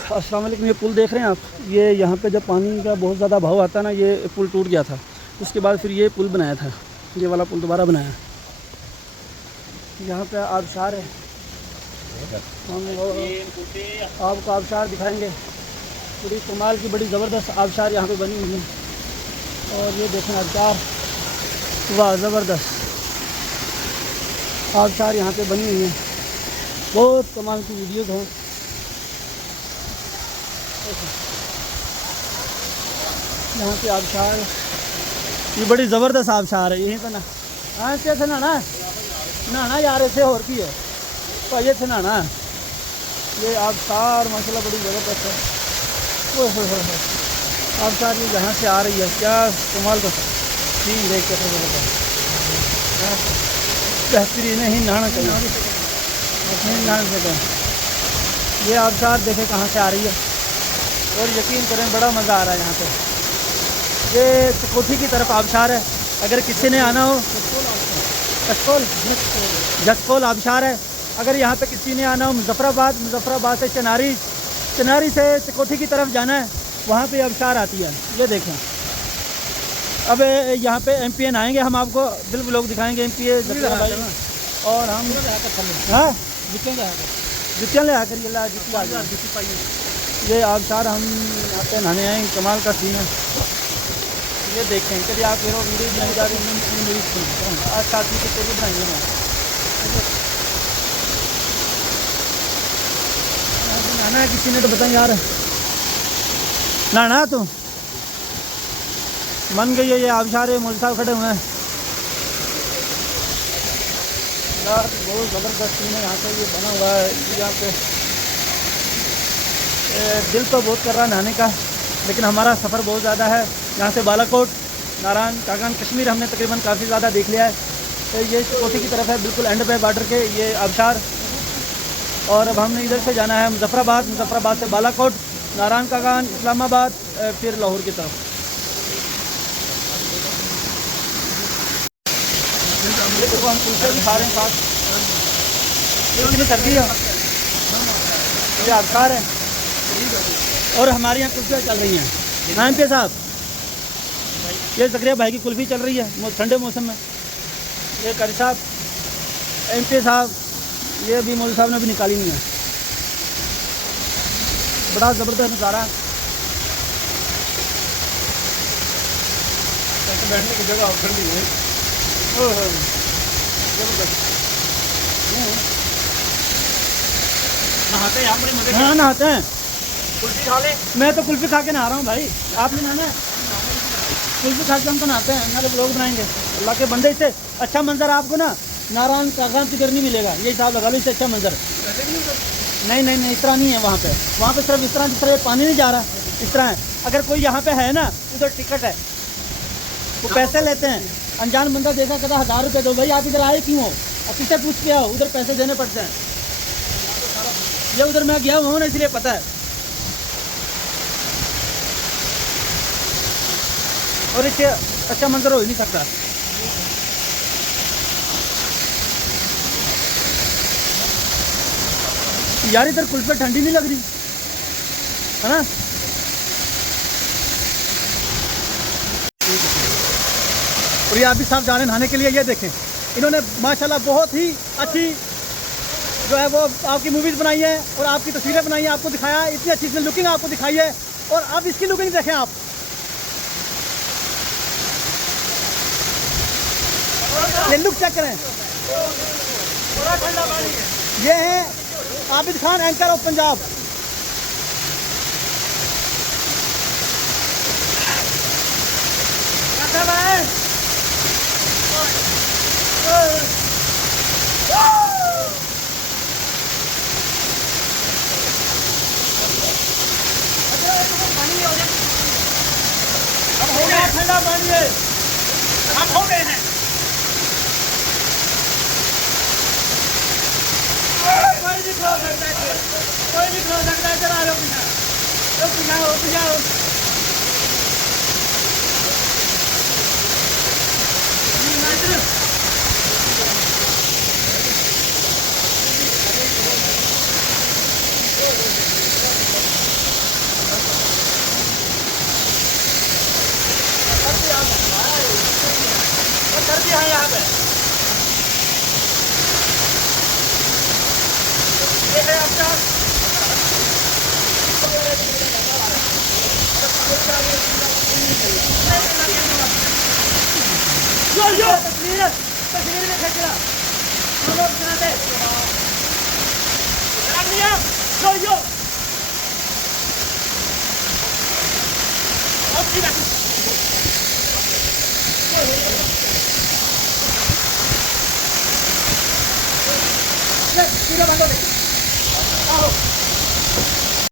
अस्सलाम वालेकुम। ये पुल देख रहे हैं आप, ये यहाँ पे जब पानी का बहुत ज़्यादा बहाव आता है ना, ये पुल टूट गया था। उसके बाद फिर ये पुल बनाया था, ये वाला पुल दोबारा बनाया। यहाँ पे आबशार है, हम आपको आबशार दिखाएंगे। बड़ी कमाल की बड़ी ज़बरदस्त आबशार यहाँ पे बनी हुई है। और ये देखें आबशार, वाह ज़बरदस्त आबशार यहाँ पे बनी हुई है। बहुत कमाल की वीडियोज़ हैं। यहाँ पे आबशार, ये बड़ी ज़बरदस्त आबशार है। यहीं पर ना ऐसे थे नहाना यार, ऐसे और की है तो ये थे नहाना। ये आबशार माशाल्लाह बड़ी ज़बरदस्त है। ओह आबशार ये जहाँ से आ रही है, क्या कमाल का सीन देख के बेहतरीन ही नहाना चाहिए, नहाने से। ये आबशार देखे कहाँ से आ रही है, और यकीन करें बड़ा मज़ा आ रहा है यहाँ पे। ये कोठी की तरफ आबशार है, अगर किसी ने आना हो, जसकोल आबशार है। अगर यहाँ पे किसी ने आना हो मुजफ्फराबाद से चनारी से कोठी की तरफ जाना है, वहाँ पे आबशार आती है। ये देखें, अब यहाँ पे एमपीएन आएंगे, हम आपको बिल्कुल लोग दिखाएंगे एमपीए भाई। और हम हाँ जुतियाँ ले आकर ये आबशार हम यहाँ पे नहाने आए। कमाल का सीन है। ये देखें, कभी आप वीडियो नहीं जा रही, आज साथी की स्टोरी बनाएंगे। नहाना है किसी ने तो बताएं यार, नहाना है तो मन गई है। ये आबशार है, मौलवी साहब खड़े हुए हैं यार, बहुत ज़बरदस्त सीन है यहाँ पे। ये बना हुआ है यहाँ पे, दिल तो बहुत कर रहा है नहाने का, लेकिन हमारा सफ़र बहुत ज़्यादा है। यहाँ से बालाकोट, नारायण कागान, कश्मीर हमने तकरीबन काफ़ी ज़्यादा देख लिया है। तो ये कोठी की तरफ है, बिल्कुल एंड पे बॉर्डर के ये आबशार। और अब हमने इधर से जाना है मुजफ्फराबाद से बालाकोट, नारायण कागान, इस्लामाबाद, फिर लाहौर की तरफ। ये देखो हम कुल्फे भी खा रहे हैं साथ, इतनी सर्दी है। ये आबशार है और हमारे यहाँ कुल्फियाँ चल रही हैं। हाँ एमपी साहब, ये ज़करिया भाई की कुल्फ़ी चल रही है ठंडे मौसम में। ये कारी साहब, एमपी साहब, ये भी मौलवी साहब ने भी निकाली नहीं है। बड़ा ज़बरदस्त नज़ारा, बैठने की जगह ठंडी है, ज़बरदस्त। नहाते हैं बड़े मज़े। हाँ नहाते हैं, कुल्फ़ी खा ले। मैं तो कुल्फ़ी खा के नहा रहा हूँ भाई, आपने नहाना है? कुल्फ़ी खा के हम तो नहाते हैं, हमारे ब्लॉग बनाएंगे। अल्लाह के बंदे, इससे अच्छा मंजर आपको ना नारायण कागान की नहीं मिलेगा। ये हिसाब लगा लो, इससे अच्छा मंजर नहीं इस तरह नहीं है। वहाँ पे सिर्फ इस तरह पानी नहीं जा रहा, इस तरह है। अगर कोई यहाँ पे है ना, उधर टिकट है, वो पैसे लेते हैं। अनजान बंदा देखा कहता 1000 रुपये दो भाई, आप इधर आए क्यों हो, अब किससे पूछ के आओ, उधर पैसे देने पड़ते हैं। ये उधर मैं गया हुआ हूँ ना, इसलिए पता है। और इससे अच्छा मंजर हो ही नहीं सकता। यार इधर कुल्फी ठंडी नहीं लग रही है ना। और ये आप भी साफ जा रहे हैं नहाने के लिए। ये देखें, इन्होंने माशाल्लाह बहुत ही अच्छी जो है वो आपकी मूवीज़ बनाई है और आपकी तस्वीरें बनाई है, आपको दिखाया, इतनी अच्छी इसमें लुकिंग आपको दिखाई है। और अब इसकी लुकिंग देखें आप, ये लुक चेक करें। ये है आबिद खान, एंकर ऑफ पंजाब। ठंडा पानी है, हम हो गए हैं। कोई नहीं खा सकता है, चला लो पिजाओ। यहाँ पे। ये है आपका जो तस्वीर में खींच रहा हम लोग सुनाते जो पूरा बंद हो